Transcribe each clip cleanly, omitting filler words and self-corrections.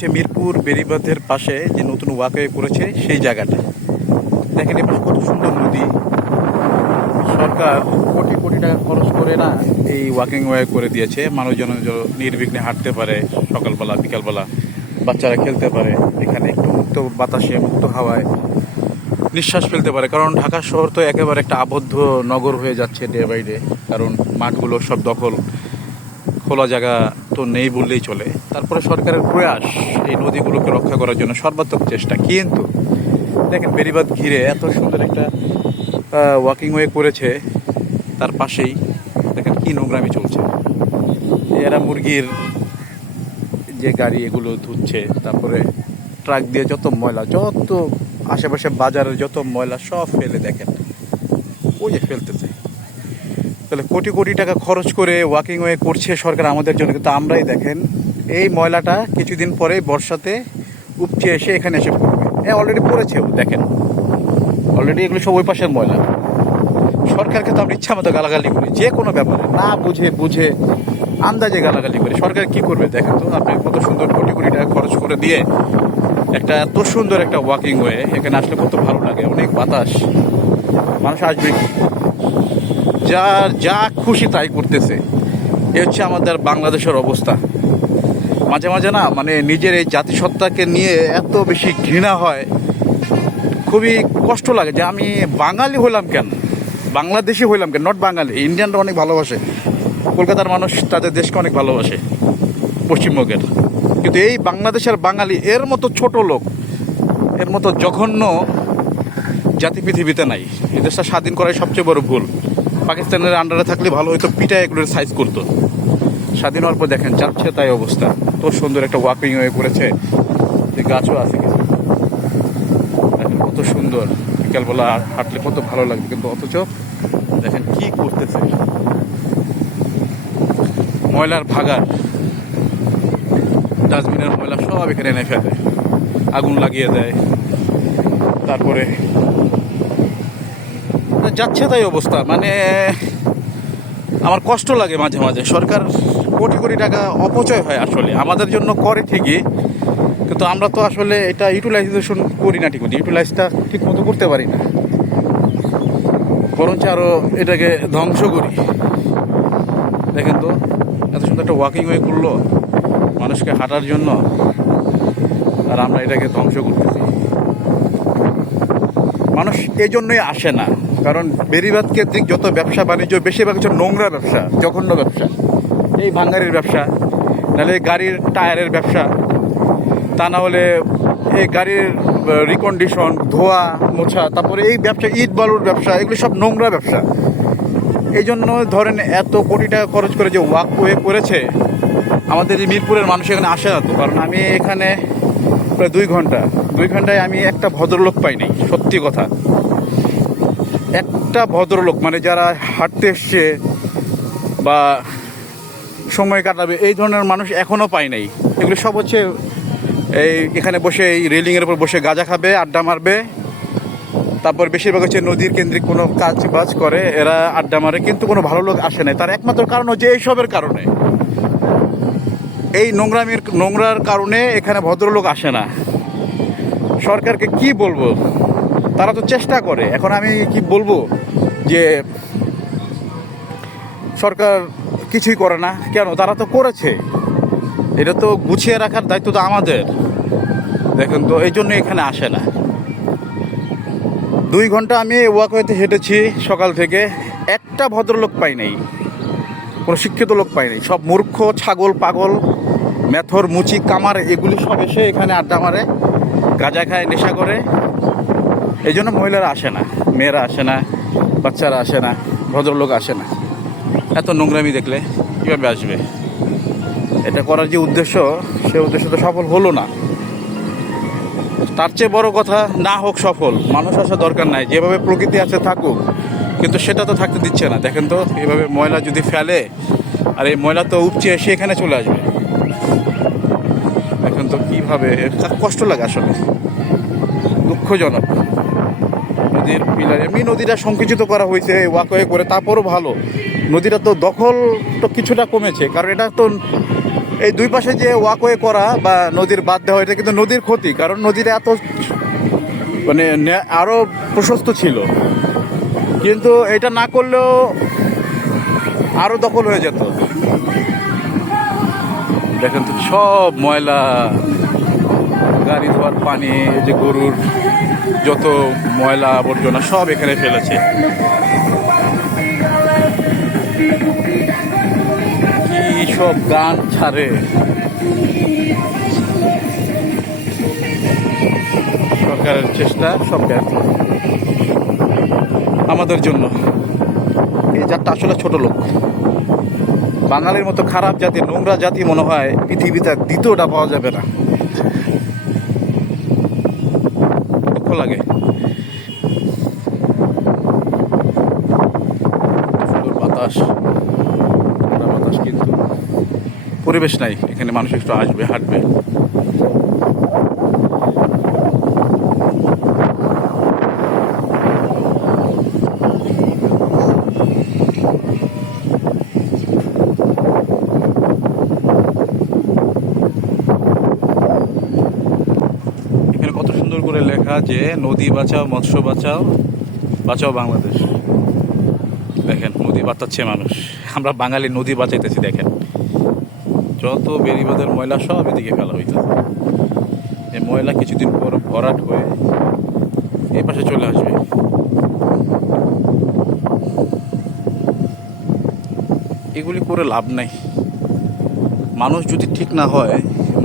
হচ্ছে মিরপুর বেড়িবাঁধের পাশে যে নতুন ওয়াকওয়ে করেছে সেই জায়গাটা। দেখেন এ পাশে কত সুন্দর নদী। সরকার কোটি কোটি টাকা খরচ করে না এই ওয়াকিং ওয়ে করে দিয়েছে, মানুষজন যেন নির্বিঘ্নে হাঁটতে পারে, সকালবেলা বিকালবেলা বাচ্চারা খেলতে পারে, এখানে একটু মুক্ত বাতাসে মুক্ত হাওয়ায় নিঃশ্বাস ফেলতে পারে। কারণ ঢাকা শহর তো একেবারে একটা আবদ্ধ নগর হয়ে যাচ্ছে ডে বাই ডে। কারণ মাঠগুলো সব দখল, খোলা জায়গা তো নেই বললেই চলে। তারপরে সরকারের প্রয়াস এই নদীগুলোকে রক্ষা করার জন্য সর্বাত্মক চেষ্টা। কিন্তু দেখেন বেড়িবাঁধ ঘিরে এত সুন্দর একটা ওয়াকিং ওয়ে করেছে, তার পাশেই দেখেন কি নোংরামি চলছে। এরা মুরগির যে গাড়ি এগুলো ধুচ্ছে, তারপরে ট্রাক দিয়ে যত ময়লা, যত আশেপাশে বাজারের যত ময়লা সব ফেলে দেখেন ওই যে ফেলতেছে। তাহলে কোটি কোটি টাকা খরচ করে ওয়াকিং ওয়ে করছে সরকার আমাদের জন্য, কিন্তু আমরাই দেখেন এই ময়লাটা কিছুদিন পরে বর্ষাতে উপচে এসে এখানে এসে পড়বে। অলরেডি পড়েছেও দেখেন, অলরেডি এগুলো সব ওই পাশের ময়লা। সরকারকে তো আমরা ইচ্ছা মতো গালাগালি করি যে কোনো ব্যাপারে, না বুঝে আন্দাজে গালাগালি করি। সরকার কি করবে দেখেন তো, আপনি কত সুন্দর কোটি কোটি টাকা খরচ করে দিয়ে একটা এত সুন্দর একটা ওয়াকিং ওয়ে, এখানে আসলে কত ভালো লাগে, অনেক বাতাস, মানুষ আসবে কি, যা খুশি তাই করতেছে। এ হচ্ছে আমাদের বাংলাদেশের অবস্থা। মাঝে মাঝে না মানে নিজের এই জাতিসত্তাকে নিয়ে এত বেশি ঘৃণা হয়, খুবই কষ্ট লাগে যে আমি বাঙালি হইলাম কেন, বাংলাদেশি হইলাম কেন, নট বাঙালি। ইন্ডিয়ানরা অনেক ভালোবাসে, কলকাতার মানুষ তাদের দেশকে অনেক ভালোবাসে, পশ্চিমবঙ্গের। কিন্তু এই বাংলাদেশের বাঙালি এর মতো ছোট লোক, এর মতো জঘন্য জাতি পৃথিবীতে নাই। এই দেশটা স্বাধীন করাই সবচেয়ে বড় ভুল। পাকিস্তানের আন্ডারে থাকলে ভালো হয়তো, পিটায় এগুলোর সাইজ করতো। স্বাধীন হওয়ার পর দেখেন যাচ্ছে তাই অবস্থা। তো সুন্দর একটা ওয়াকিং ওয়ে করেছে, যে গাছও আছে কিছু, দেখেন কত সুন্দর, বিকালবেলা হাঁটলে কত ভালো লাগবে। কিন্তু অথচ দেখেন কি করতেছে, ময়লার ভাগার, ডাস্টবিনের ময়লা সব এখানে এনে ফেলে, আগুন লাগিয়ে দেয়, তারপরে যাচ্ছে তাই অবস্থা। মানে আমার কষ্ট লাগে মাঝে মাঝে। সরকার কোটি কোটি টাকা অপচয় হয় আসলে, আমাদের জন্য করে ঠিকই, কিন্তু আমরা তো আসলে এটা ইউটিলাইজেশন করি না, ঠিক মতো ইউটিলাইজটা ঠিক মতো করতে পারি না, বরঞ্চ আরও এটাকে ধ্বংস করি। দেখেন তো এত সুন্দর একটা ওয়াকিং ওয়ে করলো মানুষকে হাঁটার জন্য, আর আমরা এটাকে ধ্বংস করতেছি। মানুষ এই জন্যই আসে না, কারণ বেড়িবাঁধ কেন্দ্রিক যত ব্যবসা বাণিজ্য বেশিরভাগ হচ্ছে নোংরা ব্যবসা, জঘন্য ব্যবসা। এই ভাঙ্গারির ব্যবসা, নাহলে গাড়ির টায়ারের ব্যবসা, তা না হলে এই গাড়ির রিকন্ডিশন, ধোয়া মোছা, তারপরে এই ব্যবসা ইট বালুর ব্যবসা, এগুলো সব নোংরা ব্যবসা। এই জন্য ধরেন এত কোটি টাকা খরচ করে যে ওয়াকওয়ে করেছে, আমাদের এই মিরপুরের মানুষ এখানে আসে না তো। কারণ আমি এখানে প্রায় 2 ঘন্টায় আমি একটা ভদ্রলোক পাইনি, সত্যি কথা। একটা ভদ্রলোক মানে যারা হাঁটতে এসছে বা সময় কাটাবে এই ধরনের মানুষ এখনও পাই নাই। এগুলো সব হচ্ছে এই এখানে বসে এই রেলিংয়ের উপর বসে গাঁজা খাবে, আড্ডা মারবে, তারপর বেশিরভাগ হচ্ছে নদীর কেন্দ্রিক কোনো কাজ বাজ করে, এরা আড্ডা মারে, কিন্তু কোনো ভালো লোক আসে না। তার একমাত্র কারণ হচ্ছে এইসবের কারণে, এই নোংরার কারণে এখানে ভদ্রলোক আসে না। সরকারকে কি বলবো, তারা তো চেষ্টা করে। এখন আমি কি বলবো যে সরকার কিছুই করে না কেন, তারা তো করেছে, এটা তো গুছিয়ে রাখার দায়িত্ব তো আমাদের। দেখেন তো এই জন্য এখানে আসে না। 2 ঘন্টা আমি ওয়াকওয়েতে হেঁটেছি সকাল থেকে, একটা ভদ্রলোক পাই নাই, কোনো শিক্ষিত লোক পাই নাই। সব মূর্খ, ছাগল, পাগল, মেথর, মুচি, কামার, এগুলি সব এসে এখানে আড্ডা মারে, গাঁজা খায়, নেশা করে। এই জন্য মহিলারা আসে না, মেয়েরা আসে না, বাচ্চারা আসে না, ভদ্রলোক আসে না। এত নোংরামি দেখলে কীভাবে আসবে? এটা করার যে উদ্দেশ্য, সে উদ্দেশ্য তো সফল হলো না। তার চেয়ে বড় কথা, না হোক সফল, মানুষ আসা দরকার নাই, যেভাবে প্রকৃতি আছে থাকুক, কিন্তু সেটা তো থাকতে দিচ্ছে না। দেখেন তো এইভাবে ময়লা যদি ফেলে, আর এই ময়লা তো উপচে এসে এখানে চলে আসবে। দেখেন তো কীভাবে, কষ্ট লাগে আসলে, দুঃখজনক। নদীর পিলার, এমনি নদীটা সংকুচিত করা হয়েছে ওয়াকওয়ে করে, তারপরও ভালো। নদীটা তো দখল তো কিছুটা কমেছে, কারণ এটা তো এই দুই পাশে যে ওয়াকওয়ে করা বা নদীর বাদ দেওয়া, এটা কিন্তু নদীর ক্ষতি, কারণ নদীটা এত মানে আরো প্রশস্ত ছিল, কিন্তু এটা না করলেও আরো দখল হয়ে যেত। দেখেন তো সব ময়লা, গাড়ি ধোয়ার পানি, এই যে গরুর যত ময়লা আবর্জনা সব এখানে ফেলেছে। কি সব গান ছাড়ে, সরকারের চেষ্টা সব ব্যর্থ আমাদের জন্য। এই জাতটা আসলে ছোট লোক, বাঙালির মতো খারাপ জাতি, নোংরা জাতি মনে হয় পৃথিবীতে দ্বিতীয়টা পাওয়া যাবে না। দুঃখ লাগে। সুন্দর বাতাস, ঠান্ডা বাতাস, কিন্তু পরিবেশ নাই এখানে। মানুষ একটু আসবে, হাঁটবে। এখানে কত সুন্দর করে লেখা যে নদী বাঁচাও, মৎস্য বাঁচাও, বাঁচাও বাংলাদেশ। দেখেন নদী বাঁচাচ্ছে মানুষ, আমরা বাঙালি নদী বাঁচাইতেছি। দেখেন যত বেড়িবাঁধের ময়লা সব এদিকে ফেলা হইতেছে। এই ময়লা কিছুদিন পর ভরাট হয়ে এই পাশে চলে আসবে। এগুলি করে লাভ নাই। মানুষ যদি ঠিক না হয়,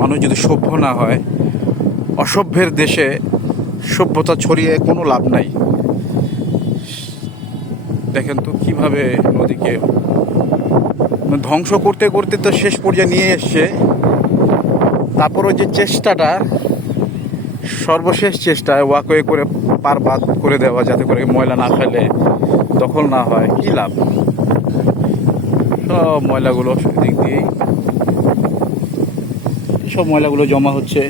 মানুষ যদি সভ্য না হয়, অসভ্যের দেশে সভ্যতা ছড়িয়ে কোনো লাভ নাই। দেখেন তো কিভাবে নদীকে ধ্বংস করতে করতে তো শেষ পর্যায়ে নিয়ে এসছে। তারপরও যে চেষ্টাটা, সর্বশেষ চেষ্টায় ওয়াকওয়ে করে পার বাদ করে দেওয়া, যাতে করে ময়লা না ফেলে, দখল না হয়, কি লাভ? সব ময়লাগুলো দিক দিয়েই সব ময়লাগুলো জমা হচ্ছে।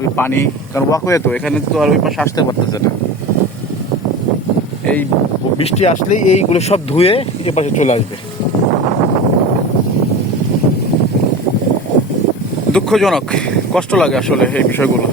ওই পানি, কারণ ওয়াকওয়ে তো এখানে তো আর ওই পাশে আসতে পারতেছে না। এই বৃষ্টি আসলেই এইগুলো সব ধুয়ে এ পাশে চলে আসবে। দুঃখজনক, কষ্ট লাগে আসলে এই বিষয়গুলো।